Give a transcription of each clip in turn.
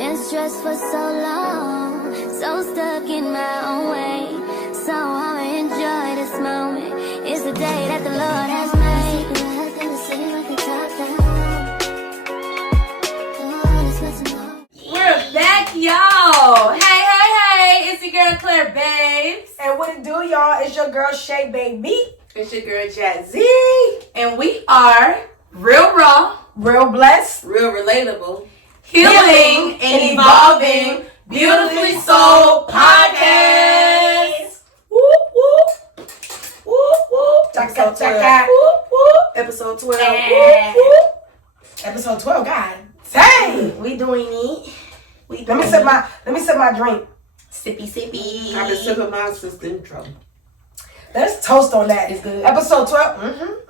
Been stressed for so long, so stuck in my own way. So I'ma enjoy this moment. It's the day that the Lord has made. We're back, y'all. Hey, it's your girl Kleairr Babes. And what it do, y'all? It's your girl Shay Baby. It's your girl Jazzy. And we are real raw, real blessed, real relatable, healing and evolving, beautifully souled podcast. Whoop, whoop. Whoop, whoop. Chaka, chaka. Whoop, whoop. Episode 12. Whoop, whoop. Episode 12, God. Dang. We doing it. Let me sip my drink. Sippy, sippy. I've been sipping mine since the intro. Let's toast on that. It's good. Episode 12.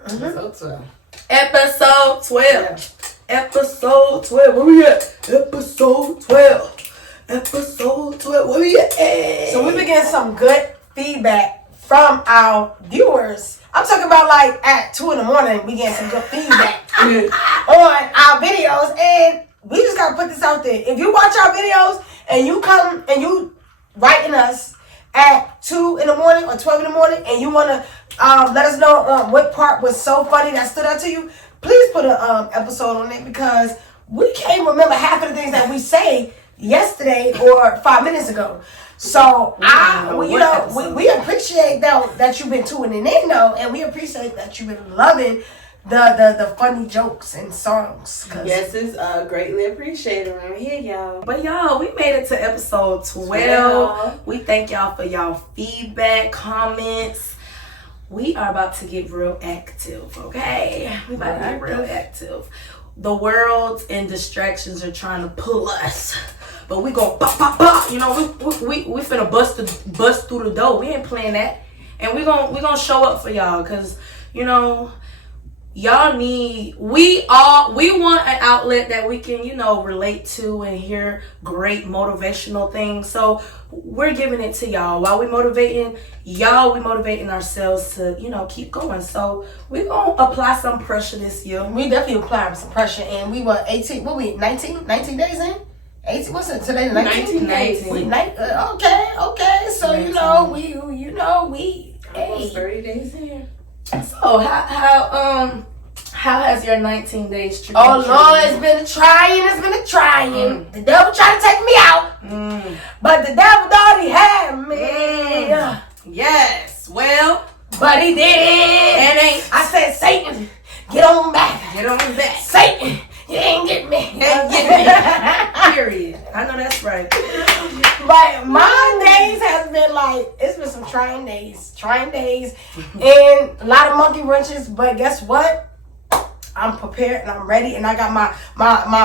Episode 12. Episode 12. Episode 12. Where we at? Episode 12. Episode 12. Where we at? So we've been getting some good feedback from our viewers. I'm talking about like at 2 a.m. we getting some good feedback on our videos, and we just gotta put this out there. If you watch our videos and you come and you writing us at 2 a.m. or 12 a.m. and you wanna let us know what part was so funny that stood out to you, please put an episode on it, because we can't remember half of the things that we say yesterday or 5 minutes ago. So we appreciate that you've been tuning in though, and we appreciate that you've been loving the funny jokes and songs. Yes, it's greatly appreciated around here, y'all. But y'all, we made it to episode 12. We thank y'all for y'all feedback, comments. We are about to get real active, okay? We about to get real active. The world and distractions are trying to pull us. But we go pop, pop, pop. You know, we finna bust through the door. We ain't playing that. And we gonna show up for y'all, cause you know, y'all need, we want an outlet that we can, you know, relate to and hear great motivational things. So we're giving it to y'all. While we motivating y'all, we motivating ourselves to, you know, keep going. So we gonna apply some pressure this year. We definitely apply some pressure, and we were 18, what we, 19 days in? 18, what's it today? 19 days. Okay. So 19. you know we Almost 30 days in. So how has your 19 days treated? Oh Lord, it's been a trying. The devil tried to take me out, but the devil already had me. Yes, well, But he did it. I said, Satan, get on back. Satan, you ain't get me. Period. I know that's right. But my days has been like, it's been some trying days, and a lot of monkey wrenches. But guess what? I'm prepared and I'm ready, and I got my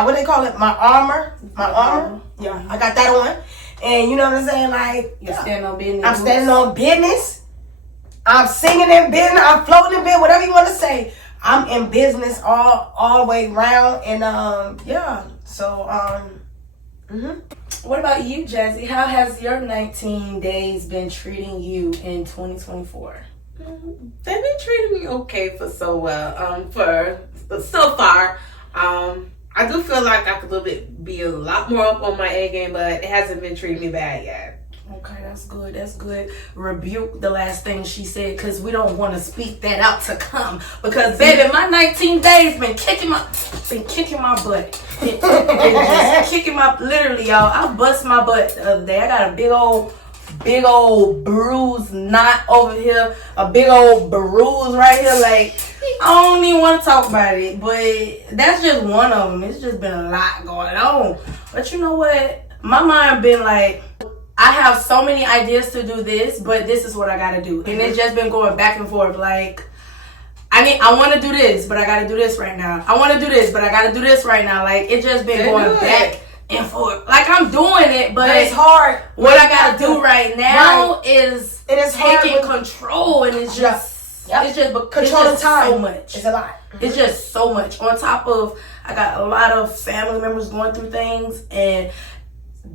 what they call it, my armor. Yeah, I got that on, and you know what I'm saying. Like, You're standing on business. I'm standing on business. I'm singing in business. I'm floating in business. Whatever you want to say. I'm in business all the way around, and So What about you, Jazzy? How has your 19 days been treating you in 2024? They've been treating me okay for so far. I do feel like I could be a lot more up on my A game, but it hasn't been treating me bad yet. Okay, that's good. Rebuke the last thing she said, because we don't want to speak that out to come. Because baby, my 19 days been kicking my butt. Been just kicking literally, y'all. I bust my butt the other day. I got a big old bruise knot over here, a big old bruise right here. Like, I don't even want to talk about it, but that's just one of them. It's just been a lot going on. But you know what? My mind been like, I have so many ideas to do this, but this is what I gotta do. And it's just been going back and forth. Like, I want to do this, but I gotta do this right now. I want to do this, but I gotta do this right now. Like, it's just been going back and forth. Like, I'm doing it, but it's hard. What I gotta do right now is taking control, and it's just controlling time. So much. It's a lot. It's just so much. On top of, I got a lot of family members going through things, and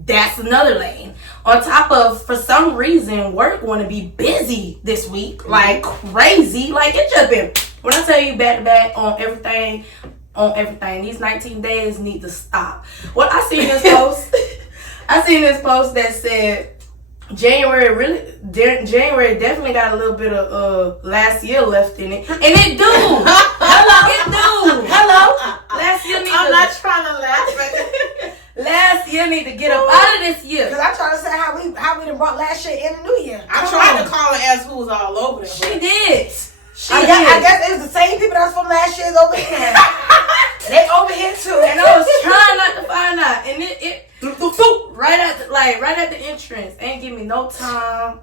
that's another lane. On top of, for some reason, work want to be busy this week, like crazy. Like, it just been, when I tell you back to back on everything, these 19 days need to stop. What I see in this post, I seen this post that said January definitely got a little bit of last year left in it, and it do. Hello. Last year need I'm not trying to laugh, but last year need to get up out of this year. Because I trying to say how we done brought last year in the new year. I tried to call and ask who was all over there. She did. I guess it was the same people that was from last year's over here. They over here too. And I was trying not to find out, and it right at the entrance. Ain't give me no time.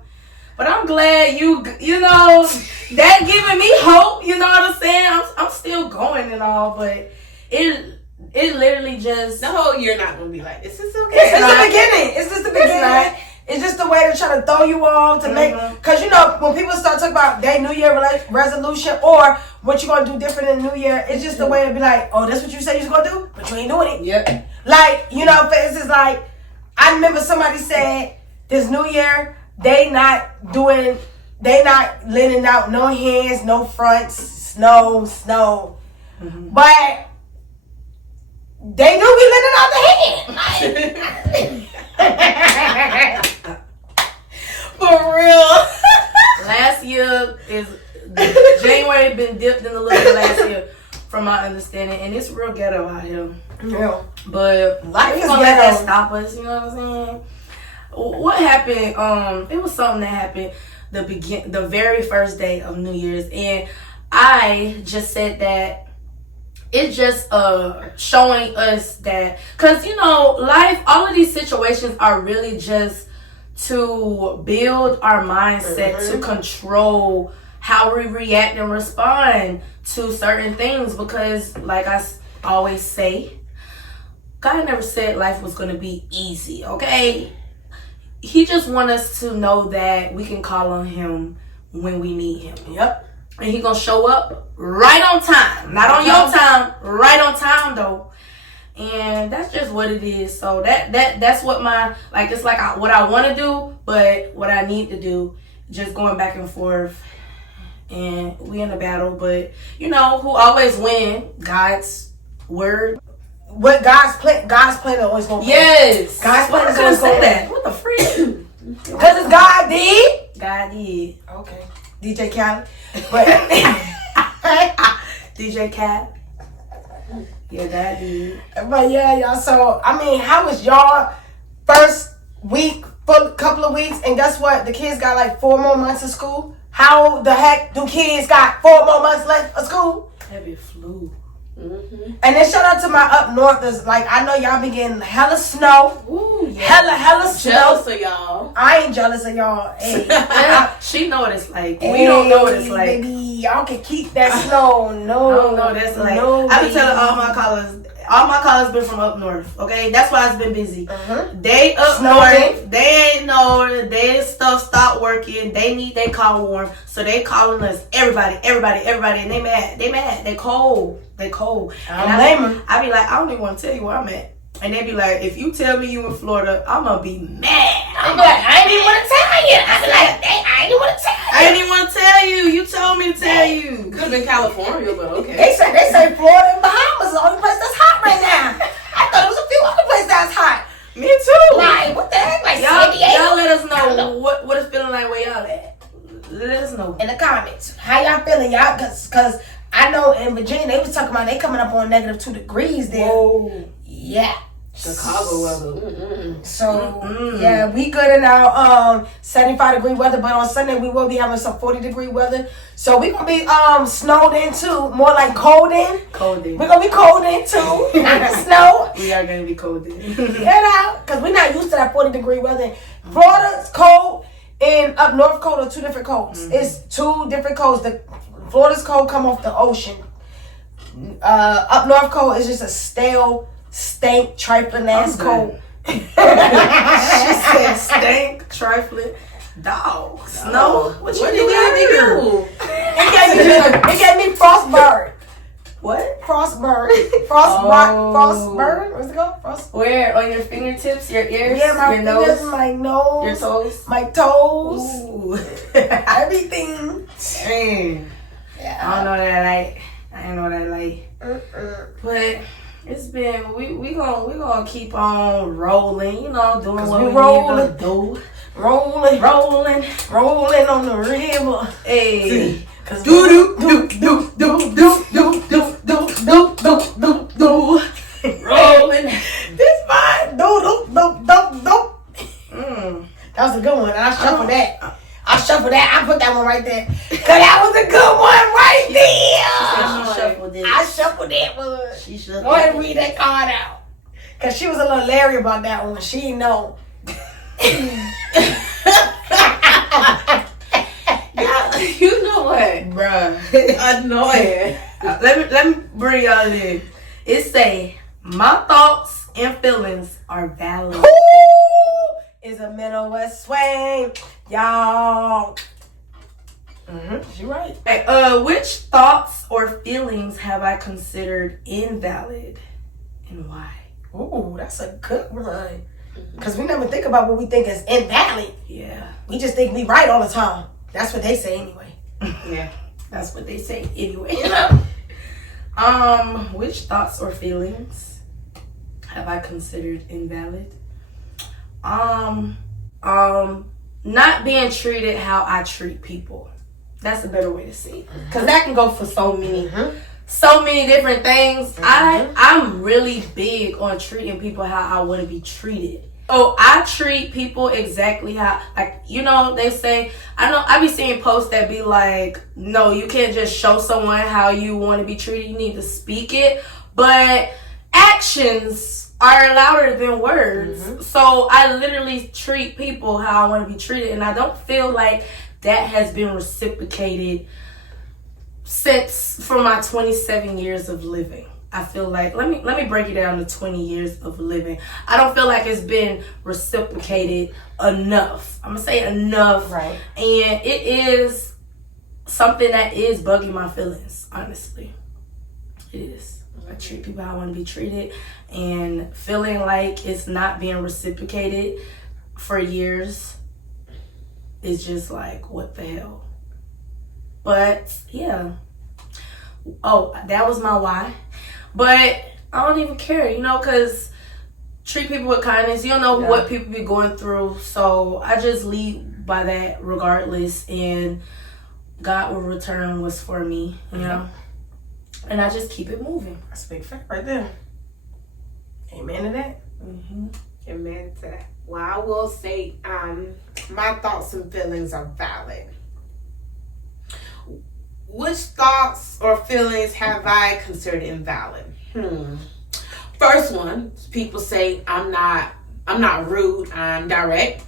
But I'm glad you know that giving me hope. You know what I'm saying? I'm still going and all, but it literally just the whole year not gonna be like this. Is okay. It's just the beginning. It's just the beginning. It's just the way to try to throw you off to make, because you know when people start talking about their New Year resolution or what you gonna do different in the New Year, it's just the way to be like, oh, that's what you said you was gonna do, but you ain't doing it. Yep. Like, you know, for instance, like I remember somebody said this New Year they not lending out no hands, no fronts, snow, but they do be lending out the hand. For real. Last year is January been dipped in a little bit last year, from my understanding, and it's real ghetto out here. Yeah. But life is gonna let that stop us. You know what I'm saying? What happened? It was something that happened the very first day of New Year's, and I just said that it's just showing us that, because you know, life, all of these situations are really just to build our mindset to control how we react and respond to certain things, because like I always say, God never said life was going to be easy, okay? He just wants us to know that we can call on him when we need him. Yep. And he going to show up right on time. Not on your time, right on time though. And that's just what it is. So that's what it's like what I want to do, but what I need to do, just going back and forth. And we in a battle, but you know who always win? God's word. What God's plan always gonna win. Yes. God's plan is always gonna win. What the freak? Because it's God did. God did. Okay. DJ Khaled. But DJ Cat. Yeah, God did. But yeah, y'all. So I mean, how was y'all first week, couple of weeks, and guess what? The kids got like 4 more months of school. How the heck do kids got 4 more months left of school? That be flu. And then shout out to my up northers. Like, I know y'all be getting hella snow. Ooh, yeah. Hella snow. Jealous of y'all. I ain't jealous of y'all. Hey. She know what it's like. We don't know what it's like. Baby, y'all can keep that snow. No. I don't know what that's like. No, I've been telling all my callers been from up north, okay? That's why it's been busy. They up north, they ain't know their stuff stopped working. They need their car warm, so they calling us everybody, and they mad. They cold. I don't blame them. I be like, I don't even want to tell you where I'm at. And they be like, if you tell me you in Florida, I'm gonna be mad. They be like, I ain't even want to tell you. I be like, I ain't even want to tell you. I didn't even want to tell you. You told me to tell you. Could have been California, but okay. They say Florida and Bahamas is the only place that's hot right now. I thought it was a few other places that's hot. Me too. Like, what the heck? Like, y'all let us know what it's feeling like where y'all at. Let us know in the comments. How y'all feeling, y'all? Cause I know in Virginia they was talking about they coming up on -2 degrees there. Whoa. Yeah. Chicago weather. So yeah, we good in our 75-degree weather, but on Sunday we will be having some 40-degree weather. So we gonna be snowed in too, more like cold in. We're gonna be cold in too, not snow. We are gonna be cold in. Get out, cause we're not used to that 40-degree weather. Florida's cold and up north cold are 2 different colds. It's 2 different colds. The Florida's cold come off the ocean. Up north cold is just a stale, stank, trifling ass cold. She said stank, trifling, dog, snow. What you do? It gave me frostburn. What? Frostburn. Frostburn. What's it called? Where? On your fingertips, your ears, yeah, my your fingers, nose, my nose, your toes, my toes. Ooh. Everything. Dang. Yeah. I don't know that I like. I don't know that I like. But It's been we gonna keep on rolling, you know, doing what we rolling. need to do. Rolling on the river. Hey, Cause do rolling. This vibe, do. That was a good one. I shuffled that. I put that one right there. Cause that was a good one right there. She shuffled it. I shuffled that one. She shuffled Go ahead and it. read that card out. Cause she was a little leery about that one. She didn't know. Yeah, you know what? Bruh. Annoying. Let me bring y'all in. It say, my thoughts and feelings are valid. Is a Midwest swing, y'all. She right. Hey, which thoughts or feelings have I considered invalid and why? Ooh, that's a good one. Because we never think about what we think is invalid. Yeah. We just think we right all the time. That's what they say anyway. Yeah. That's what they say anyway, you know? Which thoughts or feelings have I considered invalid? Not being treated how I treat people. That's a better way to say it. Because that can go for so many different things. I'm really big on treating people how I want to be treated. Oh, I treat people exactly how, like, you know, they say, I be seeing posts that be like, no, you can't just show someone how you want to be treated. You need to speak it. But actions are louder than words. So I literally treat people how I want to be treated. And I don't feel like that has been reciprocated for my 27 years of living. I feel like, let me break it down to 20 years of living. I don't feel like it's been reciprocated enough. I'm gonna say enough. Right. And it is something that is bugging my feelings, honestly. It is. I treat people how I want to be treated, and feeling like it's not being reciprocated for years is just like, what the hell? But yeah. Oh, that was my why. But I don't even care, you know, because treat people with kindness. You don't know what people be going through. So I just lead by that regardless. And God will return what's for me, you know. And I just keep it moving. That's a big fact right there. Amen to that. Amen to that. Well, I will say, my thoughts and feelings are valid. Which thoughts or feelings have I considered invalid? First one, people say I'm not rude, I'm direct,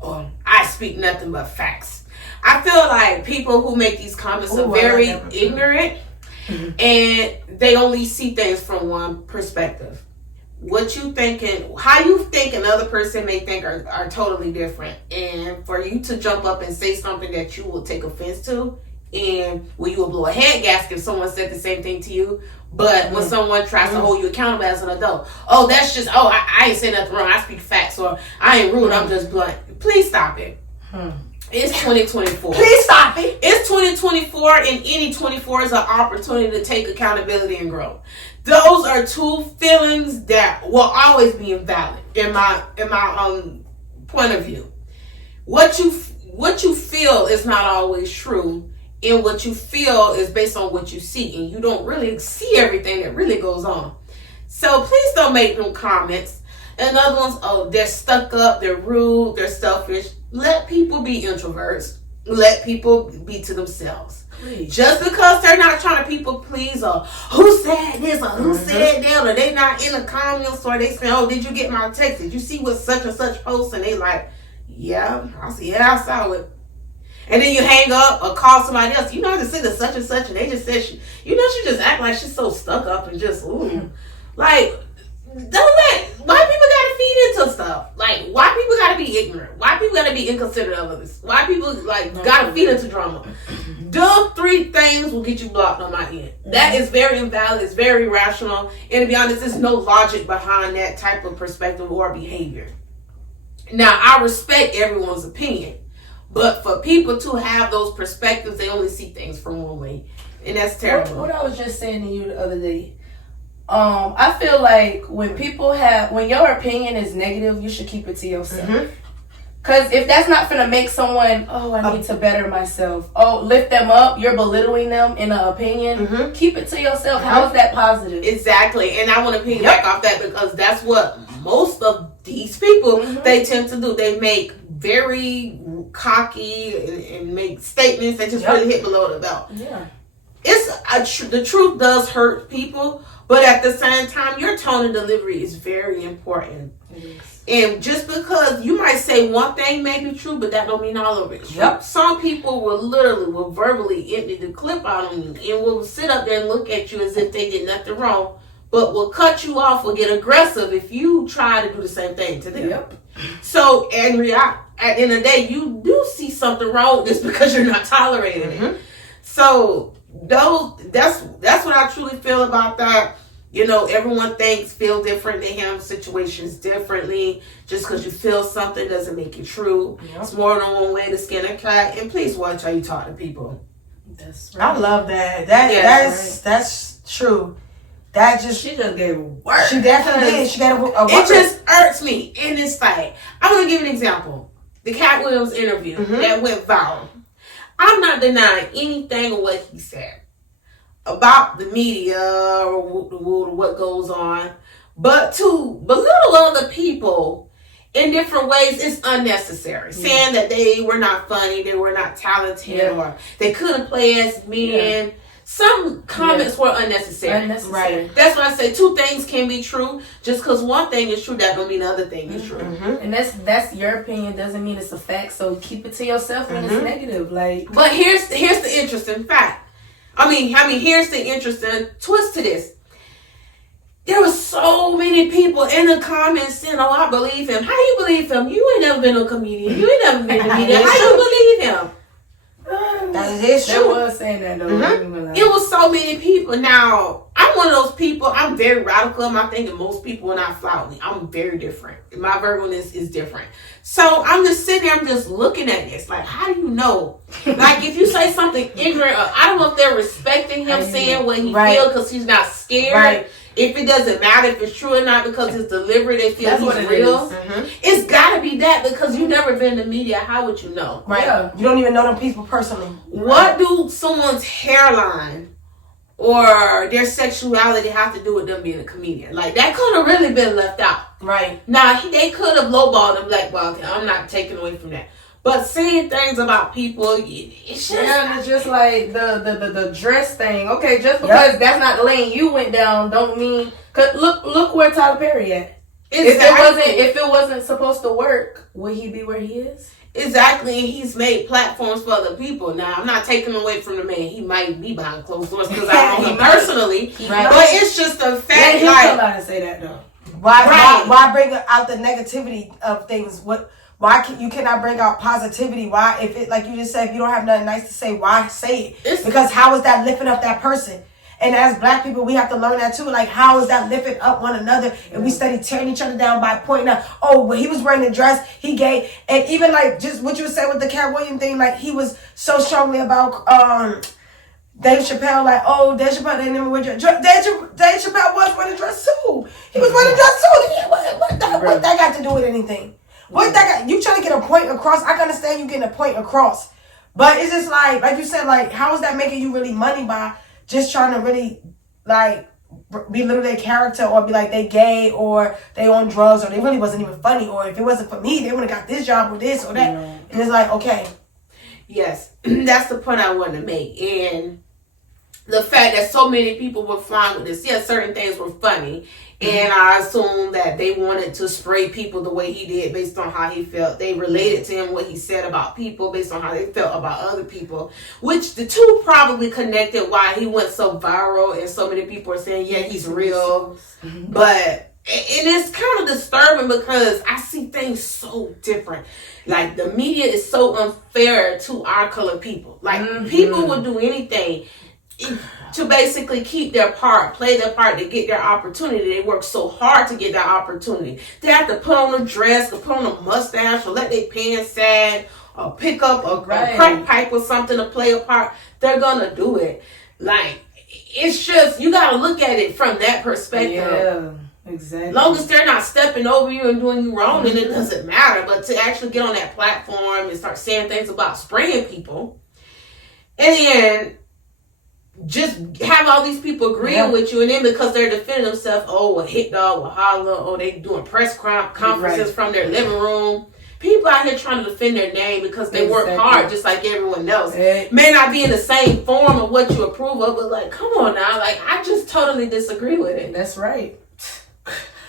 or I speak nothing but facts. I feel like people who make these comments are very ignorant, and they only see things from one perspective. What you thinking, how you think another person may think are totally different. And for you to jump up and say something that you will take offense to, and well, you will blow a head gasket if someone said the same thing to you. But when someone tries to hold you accountable as an adult, that's just, I ain't say nothing wrong, I speak facts, or I ain't rude, I'm just blunt. Please stop it. It's 2024. Please stop it. It's 2024, and any 24 is an opportunity to take accountability and grow. Those are two feelings that will always be invalid in my point of view. What you feel is not always true, and what you feel is based on what you see, and you don't really see everything that really goes on. So please don't make them comments. And other ones, they're stuck up, they're rude, they're selfish. Let people be introverts. Let people be to themselves. Please. Just because they're not trying to people please, or who said this, or who said that, or they not in the comments, or they say, did you get my text? Did you see what such and such post? And they like, yeah, I saw it. And then you hang up or call somebody else. You know, I just said the such and such, and they just said, she just act like she's so stuck up and just, like, don't let, why people gotta feed into stuff? Like, why people gotta be ignorant? Why people gotta be inconsiderate of others? Why people, gotta feed into drama? Those three things will get you blocked on my end. That is very invalid. It's very irrational. And to be honest, there's no logic behind that type of perspective or behavior. Now, I respect everyone's opinion. But for people to have those perspectives, they only see things from one way. And that's terrible. What I was just saying to you the other day, I feel like when your opinion is negative, you should keep it to yourself. Mm-hmm. Cause if that's not gonna make someone, I need to better myself. Lift them up. You're belittling them in an opinion. Mm-hmm. Keep it to yourself. How is that positive? Exactly, and I want to piggyback off that because that's what most of these people they tend to do. They make very cocky and make statements that just really hit below the belt. Yeah, it's the truth does hurt people, but at the same time, your tone and delivery is very important. And just because you might say one thing may be true, but that don't mean all of it. Yep. Some people will verbally empty the clip out on you and will sit up there and look at you as if they did nothing wrong, but will cut you off or get aggressive if you try to do the same thing to them. Yep. So, at the end of the day, you do see something wrong with this because you're not tolerating it. So, that's what I truly feel about that. You know, everyone feel different. They handle situations differently. Just because you feel something doesn't make it true. Yep. It's more than one way to skin a cat. And please watch how you talk to people. That's right. I love that. That's true. She just gave a word. She definitely did. She got a word. It just irks me. And it's like, I'm going to give you an example. The Cat Williams interview that went viral. I'm not denying anything of what he said about the media or what goes on, but to belittle other people in different ways is unnecessary. Saying that they were not funny, they were not talented, or they couldn't play as men. Some comments were unnecessary. Right. That's why I say two things can be true. Just because one thing is true, that don't mean the other thing is true. And that's your opinion. Doesn't mean it's a fact. So keep it to yourself when it's negative. But here's the interesting fact. I mean, here's the interesting twist to this. There were so many people in the comments saying, I believe him. How you believe him? You ain't never been a comedian. You ain't never been a media. How you believe him? That is true. They was saying that though. It was so many people. Now, I'm one of those people. I'm very radical in my thinking. Most people will not flout me. I'm very different. My Virgo-ness is different. So I'm just sitting there. I'm just looking at this. Like, how do you know? Like, if you say something ignorant, I don't know if they're respecting him saying what he feels because he's not scared. Right. If it doesn't matter if it's true or not because it's deliberate, they feel he's real. It's got to be that because you've never been in the media. How would you know? Right. Yeah. You don't even know them people personally. What do someone's hairline or their sexuality have to do with them being a comedian? Like, that could have really been left out. Right. Now, they could have lowballed and blackballed him. I'm not taking away from that. But saying things about people, it's just like the dress thing. Okay, just because that's not the lane you went down, don't mean. Cause look where Tyler Perry at. Exactly. If it wasn't supposed to work, would he be where he is? Exactly, and he's made platforms for other people. Now, I'm not taking away from the man. He might be behind closed doors because I don't know him personally. Right. But it's just a fact. He come out and say that though. Why bring out the negativity of things? You cannot bring out positivity? Why, if it, like you just said, if you don't have nothing nice to say, why say it? Because how is that lifting up that person? And as black people, we have to learn that too. Like, how is that lifting up one another? And we study tearing each other down by pointing out, when he was wearing a dress, he gay. And even like just what you said with the Cat Williams thing, like he was so strongly about Dave Chappelle, like, Dave Chappelle didn't even wear a dress. Dave Chappelle was wearing a dress too. He was wearing a dress too. What that got to do with anything? What that got? You trying to get a point across? I can understand you getting a point across, but it's just like you said, like, how is that making you really money by just trying to really like belittle their character or be like they gay or they on drugs or they really wasn't even funny, or if it wasn't for me, they would have got this job or this or that. And it's like, okay, yes, that's the point I wanted to make. And the fact that so many people were fine with this. Yes, certain things were funny. And I assume that they wanted to spray people the way he did based on how he felt. They related to him what he said about people based on how they felt about other people. Which the two probably connected why he went so viral and so many people are saying, yeah, he's real. But, and it's kind of disturbing because I see things so different. Like, the media is so unfair to our colored people. Like, people will do anything to basically keep their part, play their part to get their opportunity. They work so hard to get that opportunity. They have to put on a dress, or put on a mustache, or let their pants sag, or pick up a crack pipe or something to play a part. They're gonna do it. Like, it's just, you got to look at it from that perspective. Yeah, exactly. Long as they're not stepping over you and doing you wrong, then it doesn't matter. But to actually get on that platform and start saying things about spraying people, and then just have all these people agreeing with you, and then because they're defending themselves, oh, a hit dog will holler, oh, they doing press conferences from their living room. People out here trying to defend their name because they work hard just like everyone else. May not be in the same form of what you approve of, but like, come on now. Like, I just totally disagree with it. That's right.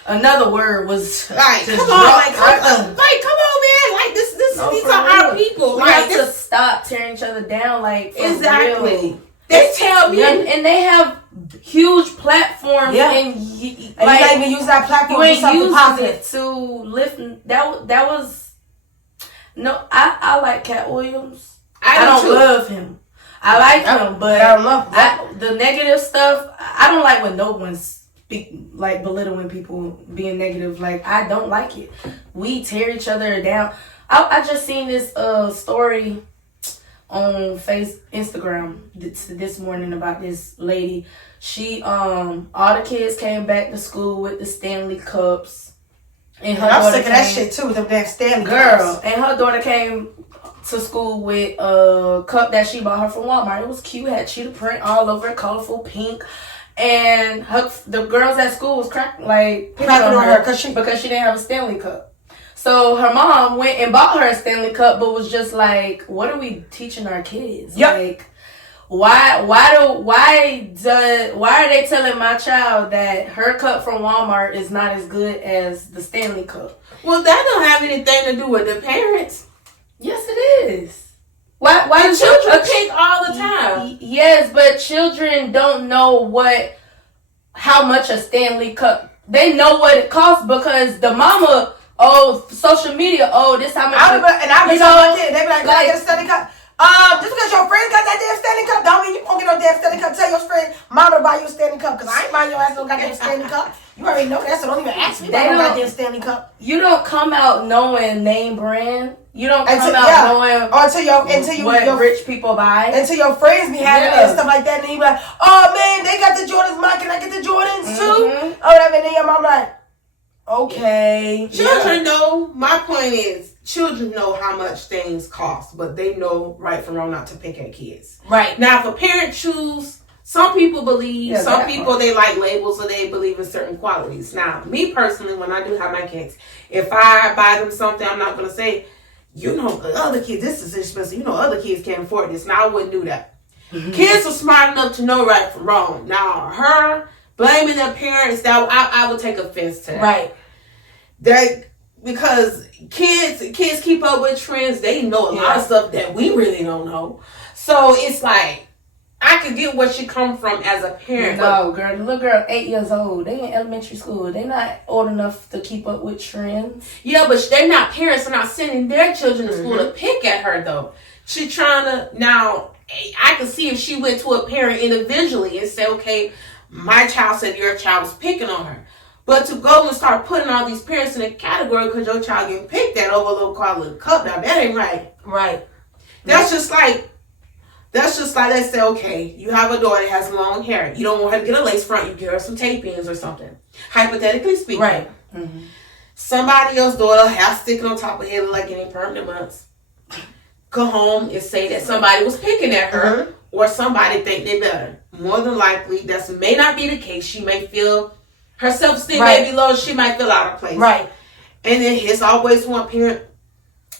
Another word was like, come on, come on, man. Like, these are our people. We like, have to stop tearing each other down. Like, exactly. Real. They tell me, and they have huge platforms, and you not even use that platform. You ain't using it to lift. That was. No, I like Cat Williams. I don't love him. I like him, but I don't love him. The negative stuff. I don't like when no one speak like belittling people, being negative. Like, I don't like it. We tear each other down. I just seen this story on Instagram this morning about this lady. She all the kids came back to school with the Stanley Cups. And I'm sick of that shit too, them damn Stanley Cups. And her daughter came to school with a cup that she bought her from Walmart. It was cute, had cheetah print all over it, colorful pink. And the girls at school was cracking on her because she didn't have a Stanley Cup. So her mom went and bought her a Stanley Cup, but was just like, what are we teaching our kids? Yep. Like, why are they telling my child that her cup from Walmart is not as good as the Stanley Cup? Well, that don't have anything to do with the parents. Yes, it is. Why the children pick all the time? Yes, but children don't know how much a Stanley Cup. They know what it costs because the mama, social media, this how much. I be talking like, they be like, I get a Stanley Cup. Just because your friends got that damn Stanley Cup, don't mean you won't get no damn Stanley Cup. Tell your friend, mama to buy you a Stanley Cup, because I ain't buying your ass no goddamn Stanley Cup. You already know that, so don't even ask me about no goddamn Stanley Cup. You don't come out knowing name brand. You don't come out knowing what rich people buy. Until your friends be having it and stuff like that, and you be like, oh man, they got the Jordans, mine, can I get the Jordans too? Oh, whatever, and then your mom like, okay. Children know, my point is, children know how much things cost, but they know right from wrong not to pick at kids. Right. Now, if a parent choose, some people believe, some people they like labels or they believe in certain qualities. Now, me personally, when I do have my kids, if I buy them something, I'm not going to say, other kids, this is expensive. Other kids can't afford this. Now, I wouldn't do that. Mm-hmm. Kids are smart enough to know right from wrong. Now, her blaming their parents, that I would take offense to that. Right. Because kids keep up with trends. They know a lot of stuff that we really don't know. So it's like, I could get where she come from as a parent. No, girl, the little girl 8 years old. They in elementary school. They not old enough to keep up with trends. Yeah, but they're not parents. They're not sending their children to school to pick at her though. She trying to now. I can see if she went to a parent individually and say, okay, my child said your child was picking on her. But to go and start putting all these parents in a category because your child getting picked at over a little quality cup, now that ain't right. Right. That's just like, let's say, okay, you have a daughter that has long hair. You don't want her to get a lace front. You give her some tape-ins or something. Hypothetically speaking. Right. Mm-hmm. Somebody else's daughter, hair sticking on top of her head like any permanent months. Go home and say that somebody was picking at her or somebody think they better. More than likely, that may not be the case. She may feel her self-esteem may be low. She might feel out of place. Right. And then it's always one parent.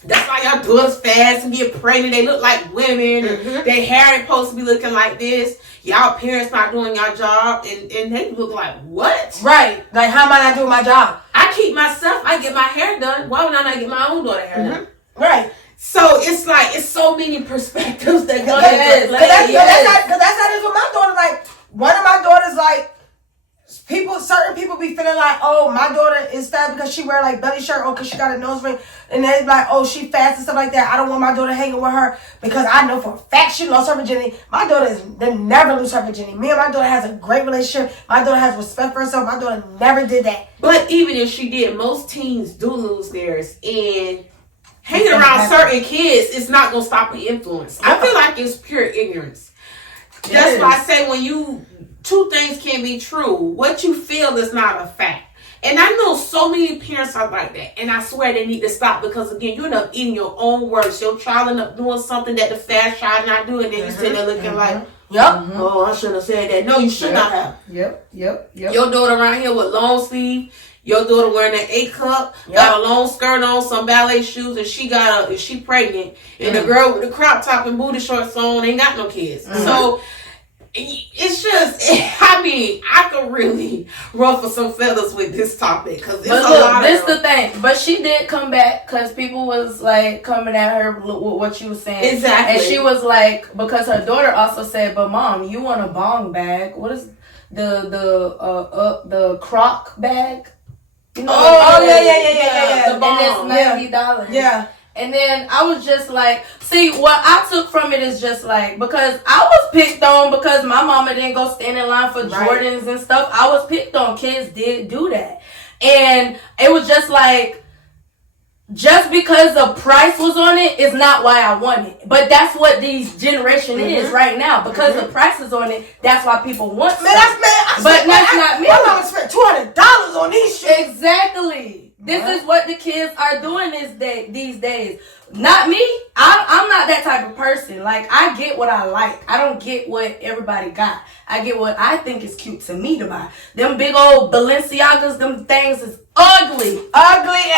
That's why y'all daughters fast and get pregnant. They look like women. And their hair ain't supposed to be looking like this. Y'all parents not doing your job. And they look like, what? Right. Like, how am I not doing my job? I keep myself. I get my hair done. Why would I not get my own daughter hair done? Right. So it's like, it's so many perspectives that go into it. Because that's how it is with my daughter. Like, one of my daughters, like, certain people be feeling like, oh, my daughter is fat because she wear like belly shirt or because she got a nose ring, and they be like, oh, she fat and stuff like that. I don't want my daughter hanging with her because I know for a fact she lost her virginity. My daughter they never lose her virginity. Me and my daughter has a great relationship. My daughter has respect for herself. My daughter never did that. But even if she did, most teens do lose theirs, and hanging around certain kids is not gonna stop the influence. I feel like it's pure ignorance. That's why I say two things can be true. What you feel is not a fact. And I know so many parents are like that. And I swear they need to stop because, again, you end up eating your own words. Your child end up doing something that the fast child not doing. And then you sit there looking like, oh, I shouldn't have said that. No, you should not have. Yep. Your daughter around here with long sleeve. Your daughter wearing an 8-cup, got a long skirt on, some ballet shoes, and she pregnant. And the girl with the crop top and booty shorts on ain't got no kids. So it's just, I mean, I could really ruffle some feathers with this topic because it's this the thing. But she did come back because people was like coming at her with what she was saying. Exactly. And she was like, because her daughter also said, "But mom, you want a bong bag? What is the croc bag?" You know, yeah. The bong, and it's $90. Yeah. And then I was just like, see, what I took from it is just like, because I was picked on because my mama didn't go stand in line for Jordans and stuff. I was picked on. Kids did do that. And it was just like, just because the price was on it is not why I want it. But that's what these generation is right now. Because the price is on it, that's why people want stuff. But that's not me. My mama spent $200 on these shit. Exactly. This is what the kids are doing these days. Not me. I'm not that type of person. Like, I get what I like. I don't get what everybody got. I get what I think is cute to me to buy. Them big old Balenciagas, them things is ugly. Ugly.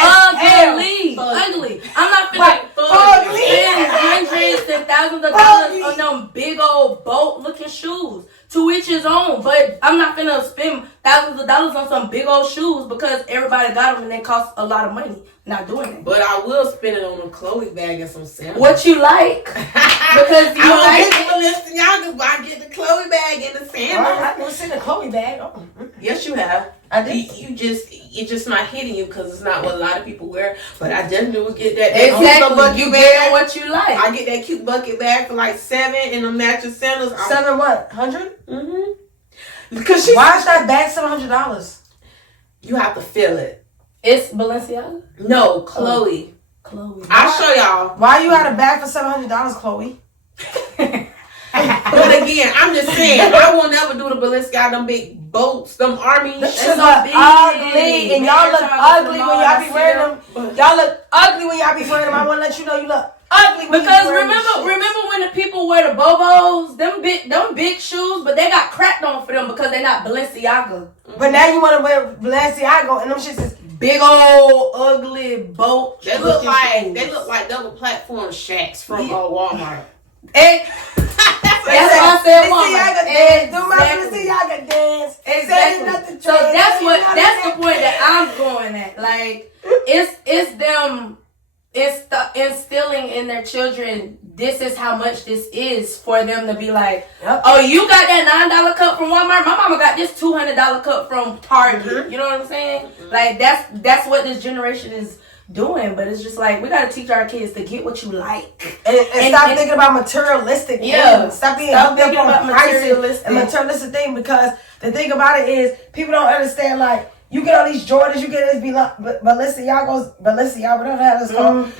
I'm not finna spend hundreds and thousands of dollars on them big old boat looking shoes. To each his own, but I'm not gonna spend thousands of dollars on some big old shoes because everybody got them and they cost a lot of money. Not doing it. But I will spend it on a Chloe bag and some sandals. What you like? Because you like the Balenciagas, but I get the Chloe bag and the sandals. I've never seen a Chloe bag. Oh. Yes, you have. I did. It's just not hitting you because it's not what a lot of people wear. But I definitely would get that. Exactly. You get what you like. I get that cute bucket bag for like $7 and the matching sandals. $7 what? $100? Because why is that bag $700? You have to feel it. It's Balenciaga? No, Chloe. Chloe. I'll show y'all. Why you got a bag for $700, Chloe? But again, I'm just saying, I will never do the Balenciaga, them big boats, them army. Them shit look ugly, and y'all look ugly when y'all be wearing them. Y'all look ugly when y'all be wearing them. I want to let you know you look ugly when because you be wearing remember when the people wear the Bobos, them big shoes, but they got cracked on for them because they're not Balenciaga. But now you want to wear Balenciaga, and them shits is big old ugly boat. They look like double platform shacks from Walmart. That's why I said Walmart. Do my Balenciaga dance. Exactly. So that's the point that I'm going at. Like, it's them instilling in their children, this is how much this is for them to be like, oh, you got that $9 cup from Walmart? My mama got this $200 cup from Target. You know what I'm saying? Like, that's what this generation is doing. But it's just like, we gotta teach our kids to get what you like and stop thinking about materialistic things. Stop being hooked up on materialistic things, because the thing about it is people don't understand, like, you get all these Jordans, you get these Balenciaga, whatever the hell it's called,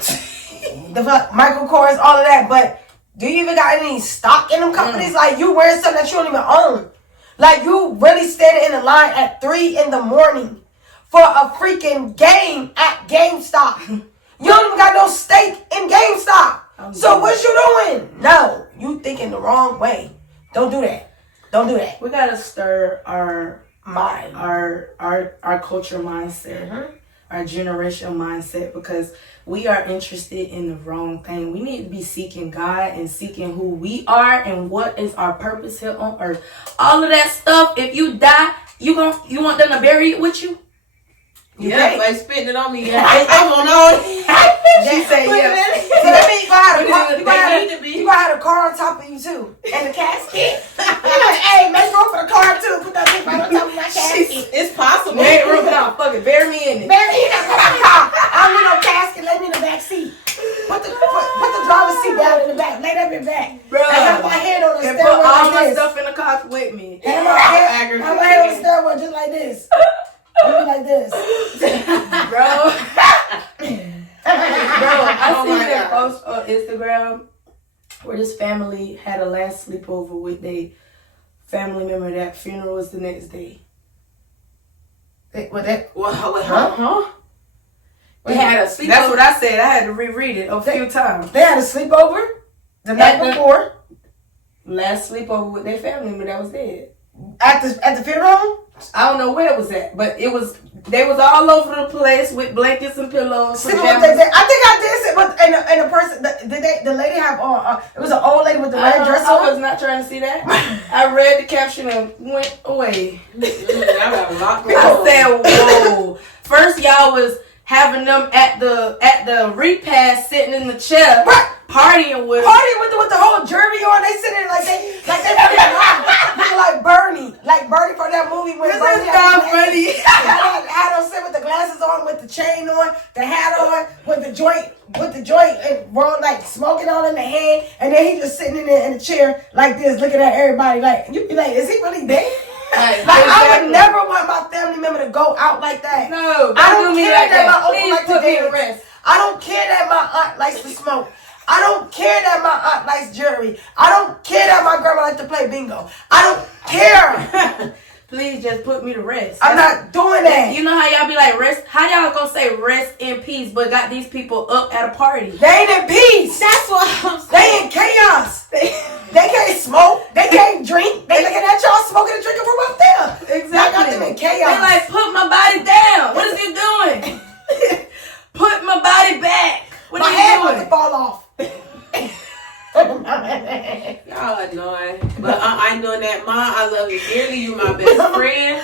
the Michael Kors, all of that. But do you even got any stock in them companies? Like, you wearing something that you don't even own. Like, you really standing in the line at 3 a.m. for a freaking game at GameStop. You don't even got no stake in GameStop. So what you doing? No, you thinking the wrong way. Don't do that. Don't do that. We gotta stir our mind, our culture mindset, our generational mindset, because we are interested in the wrong thing. We need to be seeking God and seeking who we are and what is our purpose here on earth. All of that stuff. If you die, you want them to bury it with you? Yeah, like spitting it on me. Yeah. I don't know. She said, yeah. So that means you gotta have a car on top of you too, and a casket. You're like, hey, make room for the car too. Put that thing right on top of my casket. It's possible. Make room for that. Fuck it, bury me in it. Bury me in the car. I don't need no casket. Lay me in the back seat. Put the driver's seat down in the back. Lay that in the back. Bro, I have my head on the and stairwell put all like my this. stuff in the car with me. And my head on the stairwell just like this. Like this. Bro, I seen that post on Instagram where this family had a last sleepover with their family member. That funeral was the next day. Huh? They had a sleepover. That's what I said. I had to reread it a few times. They had a sleepover the night before. Last sleepover with their family member that was dead. At the funeral? I don't know where it was at, but they was all over the place with blankets and pillows. I think I did see, but and the person, the lady have on, it was an old lady with the red dress on. I was not trying to see that. I read the caption and went away. I said, whoa. First y'all was having them at the repast sitting in the chair. Right. Partying with the whole jury on. They sitting like they looking like Bernie from that movie when Bernie had on sit with the glasses on, with the chain on, the hat on, with the joint and roll like smoking all in the hand, and then he just sitting in there in the chair like this, looking at everybody like you be like, is he really dead? I would never want my family member to go out like that. No, I don't care that my uncle Please likes put to me to dance. rest. I don't care that my aunt likes to smoke. I don't care that my aunt likes jewelry. I don't care that my grandma likes to play bingo. I don't care. Please just put me to rest. I'm not doing that. You know how y'all be like, rest? How y'all gonna say rest in peace, but got these people up at a party? They ain't in peace. That's what I'm saying. They in chaos. They can't smoke. They can't drink. They looking at y'all smoking and drinking from up there. Exactly. Y'all got them in chaos. They like, put my body down. What is you doing? Put my body back. What my are head you about doing? to fall off. Y'all annoying. But I know that, Ma, I love you dearly. You my best friend.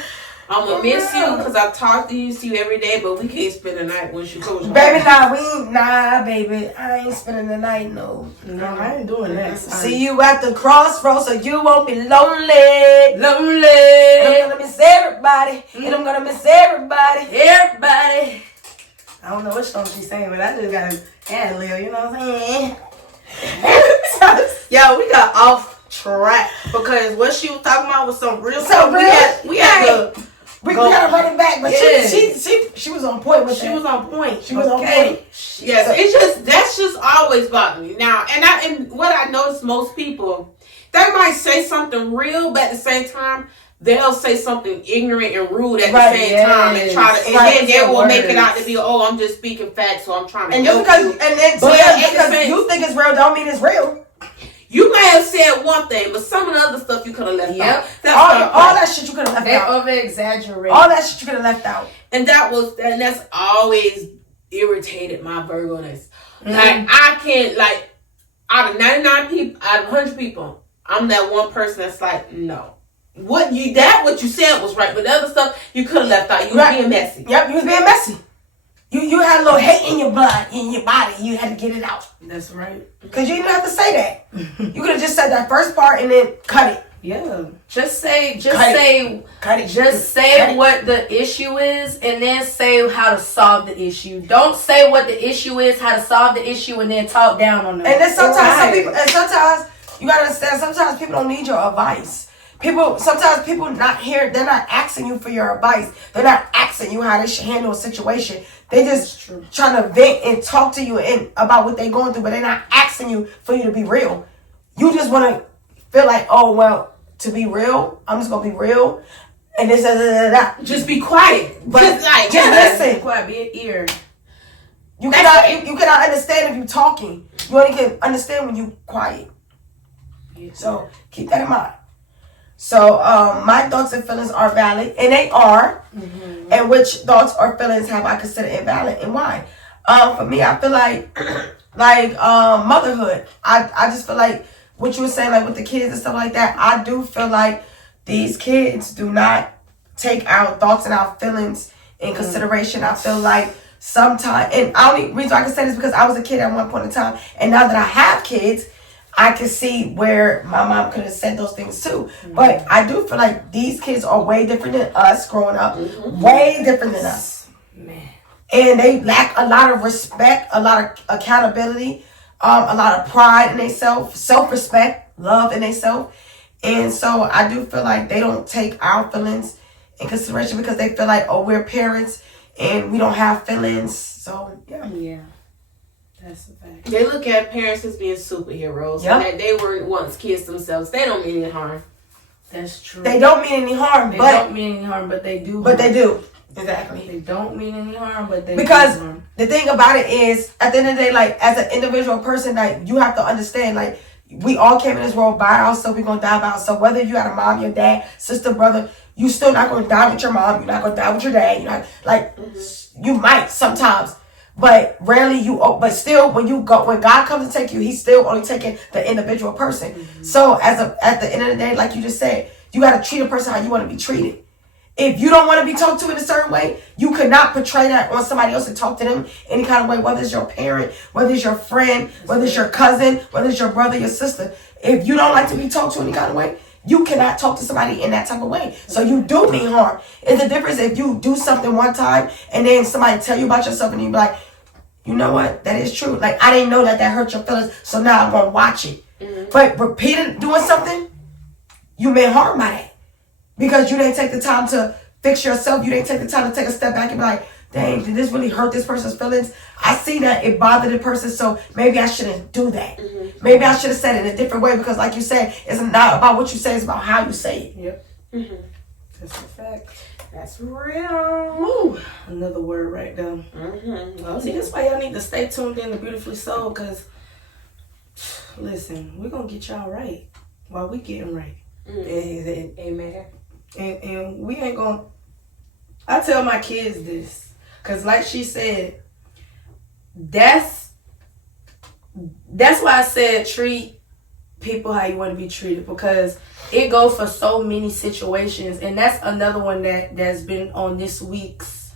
I'm going to miss you because I talk to you every day, but we can't spend the night once you close your Baby, eyes. baby. I ain't spending the night, no. No, I ain't doing that. See you at the crossroads so you won't be lonely. Lonely. And I'm going to miss everybody. And I'm going to miss everybody. Everybody. I don't know what song she's saying, but I just got to add a little, you know what I'm saying? Yo, we got off track because what she was talking about was some real stuff. We had to we gotta run it back, but yeah. she was on point with She that. was on point. She was on point. Yes, it's just that's just always bothered me now. And what I notice, most people, they might say something real, but at the same time they'll say something ignorant and rude at the same time and try to, and then they will make it out to be, oh, I'm just speaking facts, so I'm trying to help you. Because you think it's real, don't mean it's real. You may have said one thing, but some of the other stuff you could have left out. That's all that shit you could have left out. They over-exaggerate. All that shit you could have left out. And that's always irritated my Virgo-ness. Like, I can't, like, out of 99 people, out of 100 people, I'm that one person that's like, no. What you said was right, but the other stuff you could have left out. You were being messy. Yep, you was being messy. You had a little hate in your blood, in your body. You had to get it out. That's right. Because you didn't have to say that. You could have just said that first part and then cut it. Yeah. Just say what the issue is and then say how to solve the issue. Don't say what the issue is, how to solve the issue, and then talk down on them. And then sometimes you gotta understand, sometimes people don't need your advice. Sometimes people not here, they're not asking you for your advice. They're not asking you how they should handle a situation. They just trying to vent and talk to you and about what they're going through, but they're not asking you for you to be real. You just want to feel like, oh, well, to be real, I'm just going to be real. And this, just be quiet. But just listen. Be quiet, be an ear. You cannot understand if you're talking. You only can understand when you're quiet. Yeah. So keep that in mind. So my thoughts and feelings are valid, and they are. Mm-hmm. And which thoughts or feelings have I considered invalid, and why? For me, I feel like motherhood. I just feel like what you were saying, like with the kids and stuff like that. I do feel like these kids do not take our thoughts and our feelings in consideration. I feel like sometimes, and the only reason I can say this because I was a kid at one point in time, and now that I have kids, I can see where my mom could have said those things too. Mm-hmm. But I do feel like these kids are way different than us growing up. Mm-hmm. Way different than us. Man. And they lack a lot of respect, a lot of accountability, a lot of pride in themselves, self-respect, love in themselves. And so I do feel like they don't take our feelings in consideration because they feel like, oh, we're parents and we don't have feelings. So, yeah. That's a fact. They look at parents as being superheroes. Yep. That they were once kids themselves. They don't mean any harm. That's true. They don't mean any harm, They but don't mean any harm, but they do. But they do. Exactly. They don't mean any harm, but they because do harm. The thing about it is, at the end of the day, like as an individual person, like you have to understand, like we all came in this world by ourselves. We're gonna die by ourselves. Whether you had a mom, your dad, sister, brother, you still not gonna die with your mom. You're not gonna die with your dad. You're not like you might sometimes. But rarely you, but still when God comes to take you, he's still only taking the individual person. So at the end of the day, like you just said, you got to treat a person how you want to be treated. If you don't want to be talked to in a certain way, you cannot portray that on somebody else and talk to them any kind of way, whether it's your parent, whether it's your friend, whether it's your cousin, whether it's your brother, your sister. If you don't like to be talked to any kind of way, you cannot talk to somebody in that type of way. So you do mean harm. It's the difference if you do something one time and then somebody tell you about yourself and you be like, you know what? That is true. Like, I didn't know that hurt your feelings, so now I'm going to watch it. But repeating doing something, you meant harm by that. Because you didn't take the time to fix yourself. You didn't take the time to take a step back and be like, dang, did this really hurt this person's feelings? I see that it bothered the person, so maybe I shouldn't do that. Maybe I should have said it in a different way because like you said, it's not about what you say, it's about how you say it. Yep. That's a fact. That's real. Woo. Another word right there. Well, see, that's why y'all need to stay tuned in to Beautifully Souled because, listen, we're going to get y'all right while we getting right. Amen. And we ain't going to, I tell my kids this because like she said, that's why I said treat people how you want to be treated because it goes for so many situations, and that's another one that's been on this week's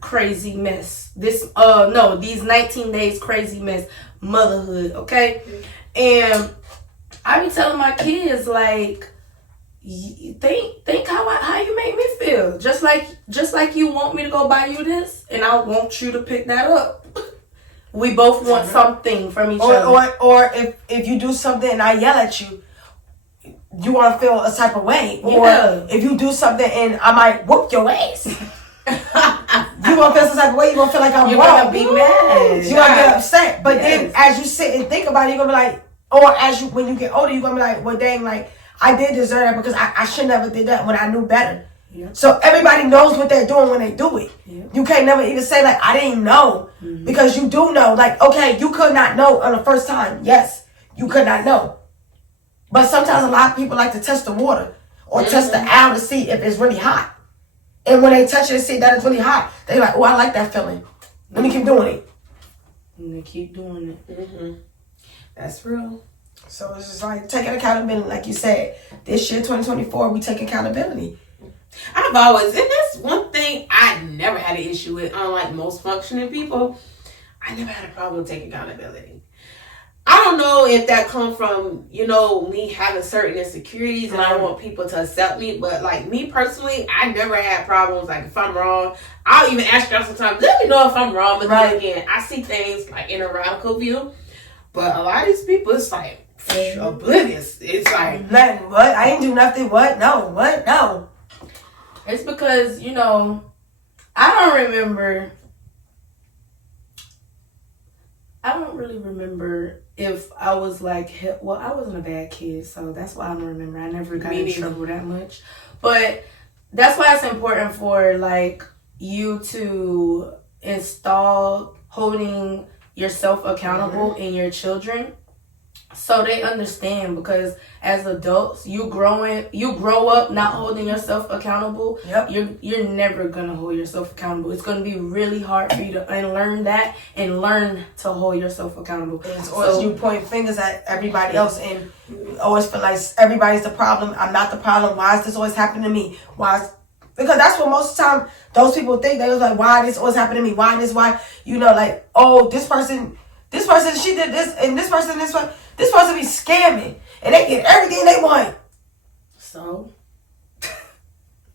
crazy mess. These 19 days crazy mess, motherhood, okay? And I be telling my kids like, think how you make me feel. Just like you want me to go buy you this, and I want you to pick that up. We both want something from each other. Or if you do something and I yell at you, you want to feel a type of way. Yeah. Or if you do something and I might whoop your ass. You want to feel some type of way. You want to feel like I'm You're wrong. going to be mad. You're going to get upset. But Yes. then as you sit and think about it, you're going to be like, or when you get older, you're going to be like, well, dang, like, I did deserve that because I should never did that when I knew better. Yeah. So everybody knows what they're doing when they do it. Yeah. You can't never even say like, I didn't know. Because you do know. Like, okay, you could not know on the first time. Yes, you could not know. But sometimes a lot of people like to test the water or test the air to see if it's really hot. And when they touch it and see that it's really hot, they're like, oh, I like that feeling. Let me keep doing it. And they keep doing it. That's real. So it's just like taking accountability. Like you said, this year, 2024, we take accountability. I've always, and that's one thing I never had an issue with, unlike most functioning people. I never had a problem with taking accountability. I don't know if that comes from, me having certain insecurities and I want people to accept me, but like me personally, I never had problems. Like if I'm wrong, I'll even ask y'all sometimes, let me know if I'm wrong. But then again, I see things like in a radical view, but a lot of these people, it's like oblivious. It's like, Nothing. What? I ain't do nothing. What? No. What? No. It's because, I don't really remember if I was like, well, I wasn't a bad kid, so that's why I don't remember. I never got in trouble that much. But that's why it's important for like you to install holding yourself accountable in your children. So they understand, because as adults, you grow up not holding yourself accountable. Yep. You're never gonna hold yourself accountable. It's gonna be really hard for you to unlearn that and learn to hold yourself accountable. So you point fingers at everybody else and always feel like everybody's the problem. I'm not the problem. Why is this always happening to me? Because that's what most of the time those people think. They was like, why this always happening to me? Why, like, oh, this person, she did this, and this person be scamming, and they get everything they want. So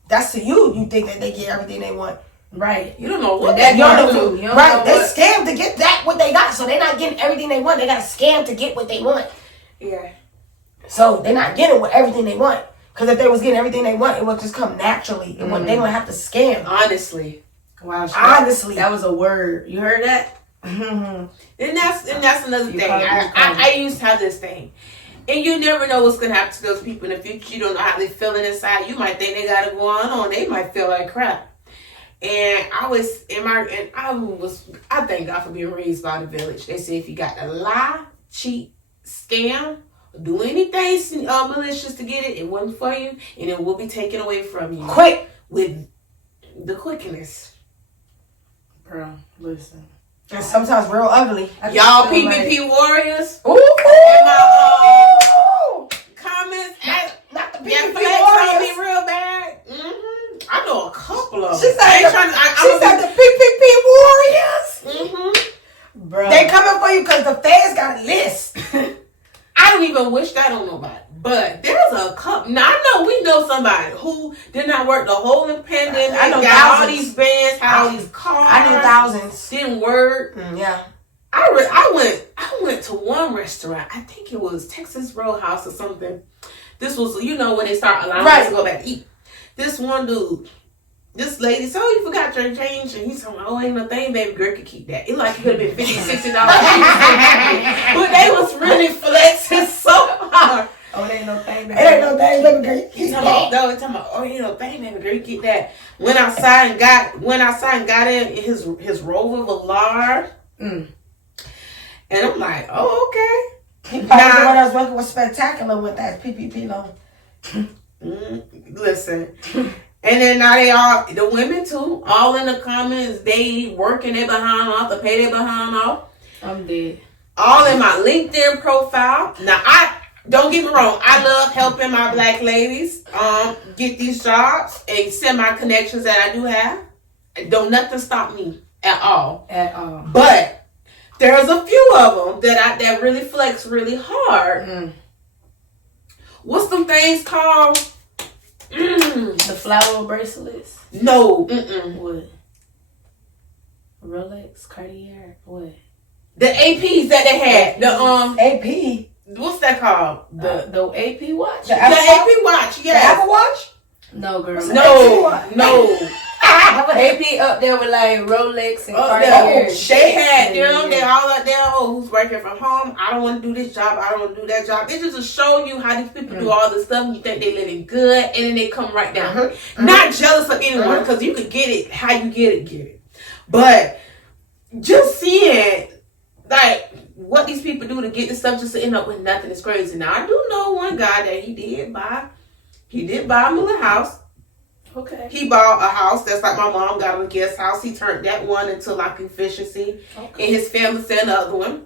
that's to you. You think that they get everything they want, right? you don't know what they do. Right? They scam to get what they got, so they're not getting everything they want. They got to scam to get what they want. Yeah. So they're not getting everything they want. Because if they was getting everything they want, it would just come naturally. And they would have to scam. Honestly. Wow. Honestly. That was a word. You heard that? And that's another thing. I used to have this thing. And you never know what's going to happen to those people in the future. You don't know how they're feeling inside. You might think they got it going on. They might feel like crap. And I thank God for being raised by the village. They say if you got to lie, cheat, scam, do anything malicious to get it, it wasn't for you, and it will be taken away from you. Quick. With the quickness. Bro, listen. And sometimes real ugly. Y'all PvP warriors. Ooh. In my comments. Not the Yeah, PvP flex on me warriors. real bad. I know a couple of them. She said the PvP warriors. Bro. They coming for you because the feds got a list. I don't even wish that on nobody. But there's a couple. Now, I know we know somebody who did not work the whole pandemic. I know got thousands. all these bands, had all these cars. I knew thousands. Didn't work. Yeah. I went to one restaurant. I think it was Texas Roadhouse or something. This was, when they start allowing us to go back to eat. This one dude, this lady, so you forgot your change, and he's talking, oh, ain't no thing, baby girl could keep that. It like it could have been $50, $60. But they was really flexing so hard. Oh, it ain't no thing, baby. It ain't no thing, baby girl. He's talking about, oh, ain't no thing, baby girl, you get that. Went outside and got in his Rover Velar. And I'm like, oh, okay. He probably the one that was working with Spectacular with that PPP loan. Listen. And then now they all, the women too, all in the comments, they working their behind off to pay their behind off. I'm dead. All in my LinkedIn profile. Now, don't get me wrong, I love helping my black ladies get these jobs and send my connections that I do have. Don't nothing stop me at all. At all. But there's a few of them that really flex really hard. What's them things called? The flower bracelets? No. What? Rolex, Cartier, what? The APs that they had. The AP. What's that called? The AP watch? The AP watch, The Apple Watch? No, girl. No. AP up there with like Rolex and Cartier. They had them. They all up there. Oh, who's working from home? I don't want to do this job. I don't want to do that job. It's just to show you how these people do all this stuff. And you think they living good, and then they come right down. Not jealous of anyone, because you could get it how you get it. But just seeing like what these people do to get this stuff just to end up with nothing is crazy. Now I do know one guy that he did buy a little house. Okay. He bought a house that's like my mom got a guest house. He turned that one into like efficiency. Okay. And his family said another one.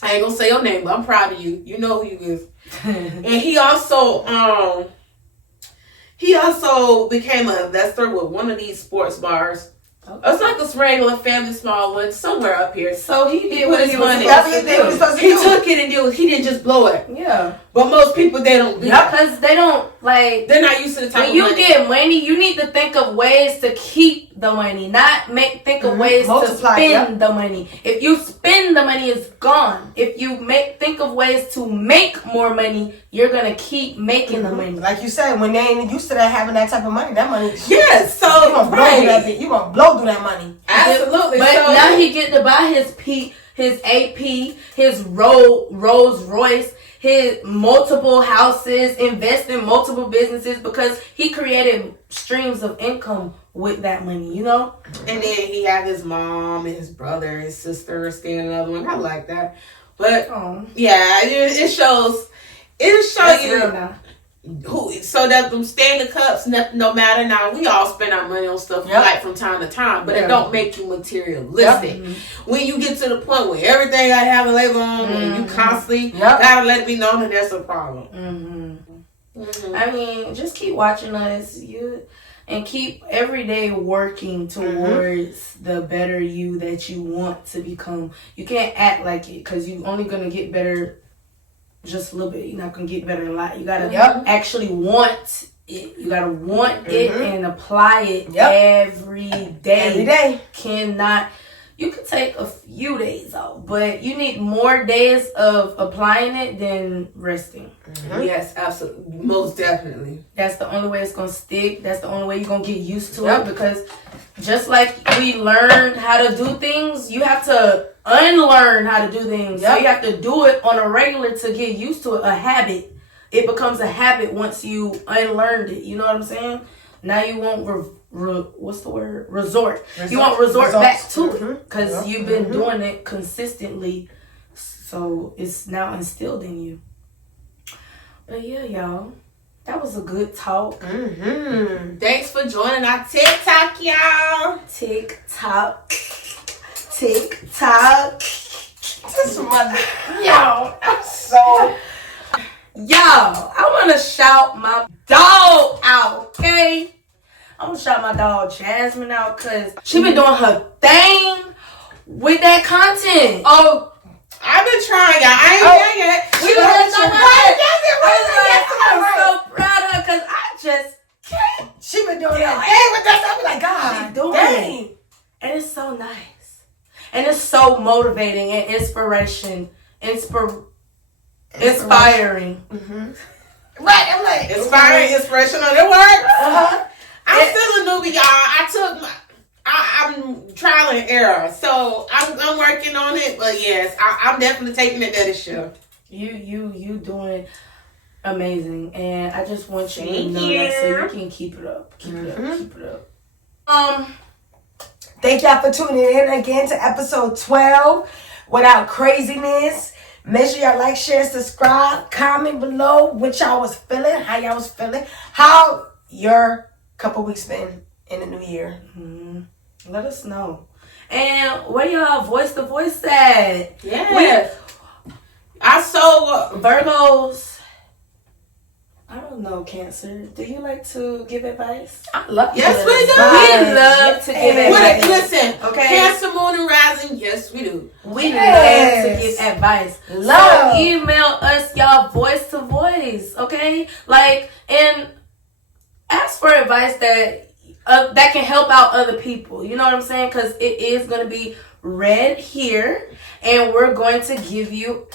I ain't gonna say your name, but I'm proud of you. You know who you is. And he also became an investor with one of these sports bars. Okay. It's like a regular family small one somewhere up here. So he did what his money. He took it and he didn't just blow it. Yeah. But most people, they don't do that. Because they don't, like... They're not used to the type of money. When you get money, you need to think of ways to keep the money. Not think of ways to spend the money. If you spend the money, it's gone. If you think of ways to make more money, you're going to keep making the money. Like you said, when they ain't used to having that type of money, that money... Yes, so... You're going to blow that bit. You're going to blow through that money. Absolutely. But now he get to buy his AP, his Rolls Royce, his multiple houses, invest in multiple businesses because he created streams of income with that money, you know? And then he had his mom and his brother and his sister staying in another one. I like that. But yeah, it shows you so that them standing cups, nothing no matter. Now we all spend our money on stuff like from time to time, but it don't make you materialistic. When you get to the point where everything gotta have a label on and you constantly gotta let it be known that that's a problem. I mean, just keep watching us, and keep every day working towards the better you that you want to become. You can't act like it because you're only gonna get better just a little bit. You're not gonna get better a lot. You gotta actually want it. You gotta want it and apply it every day. Every day. you could take a few days off, but you need more days of applying it than resting. Yes, absolutely. Most definitely. That's the only way it's going to stick. That's the only way you're going to get used to it, because just like we learned how to do things, you have to unlearn how to do things. So you have to do it on a regular to get used to it, a habit. It becomes a habit once you unlearned it. You know what I'm saying? Now you won't resort. You won't resort back to it because you've been doing it consistently. So it's now instilled in you. But yeah, y'all, that was a good talk. Thanks for joining our TikTok, y'all. TikTok. This mother, yo, I'm so. Y'all, I want to shout my dog out, okay? I want to shout my dog Jasmine out because she been doing her thing with that content. Oh, I've been trying, y'all. I ain't there yet. I'm so proud of her because I just can't. She been doing that thing with us. I be like, God, dang. And it's so nice. And it's so motivating and inspiring. Right, I'm like inspiring, inspirational. It works. I'm still a newbie, y'all. I'm trial and error, so I'm working on it. But yes, I'm definitely taking it to the show. You doing amazing, and I just want you to know that so you can keep it up. Keep it up. Thank y'all for tuning in again to episode 12 without craziness. Make sure y'all like, share, subscribe, comment below what y'all was feeling, how y'all was feeling, how your couple weeks been in the new year. Let us know. And where y'all voice to voice at? Yes. I saw Virgos. I don't know, Cancer. Do you like to give advice? I love Yes, we do. We love to give advice. Listen, okay? Cancer, Moon, and Rising, yes, we do. We love to give advice. Love. So email us y'all voice to voice, okay? Like, and ask for advice that can help out other people. You know what I'm saying? Because it is going to be read here, and we're going to give you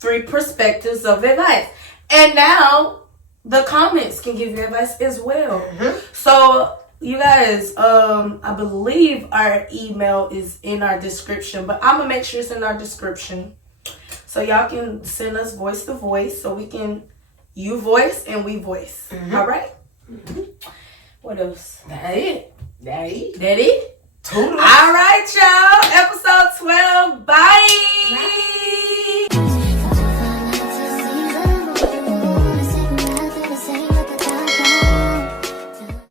3 perspectives of advice. And now the comments can give you advice as well. So you guys, I believe our email is in our description, but I'm gonna make sure it's in our description so y'all can send us voice to voice so we can you voice and we voice. All right. What else? That it. That it? All right, y'all. Episode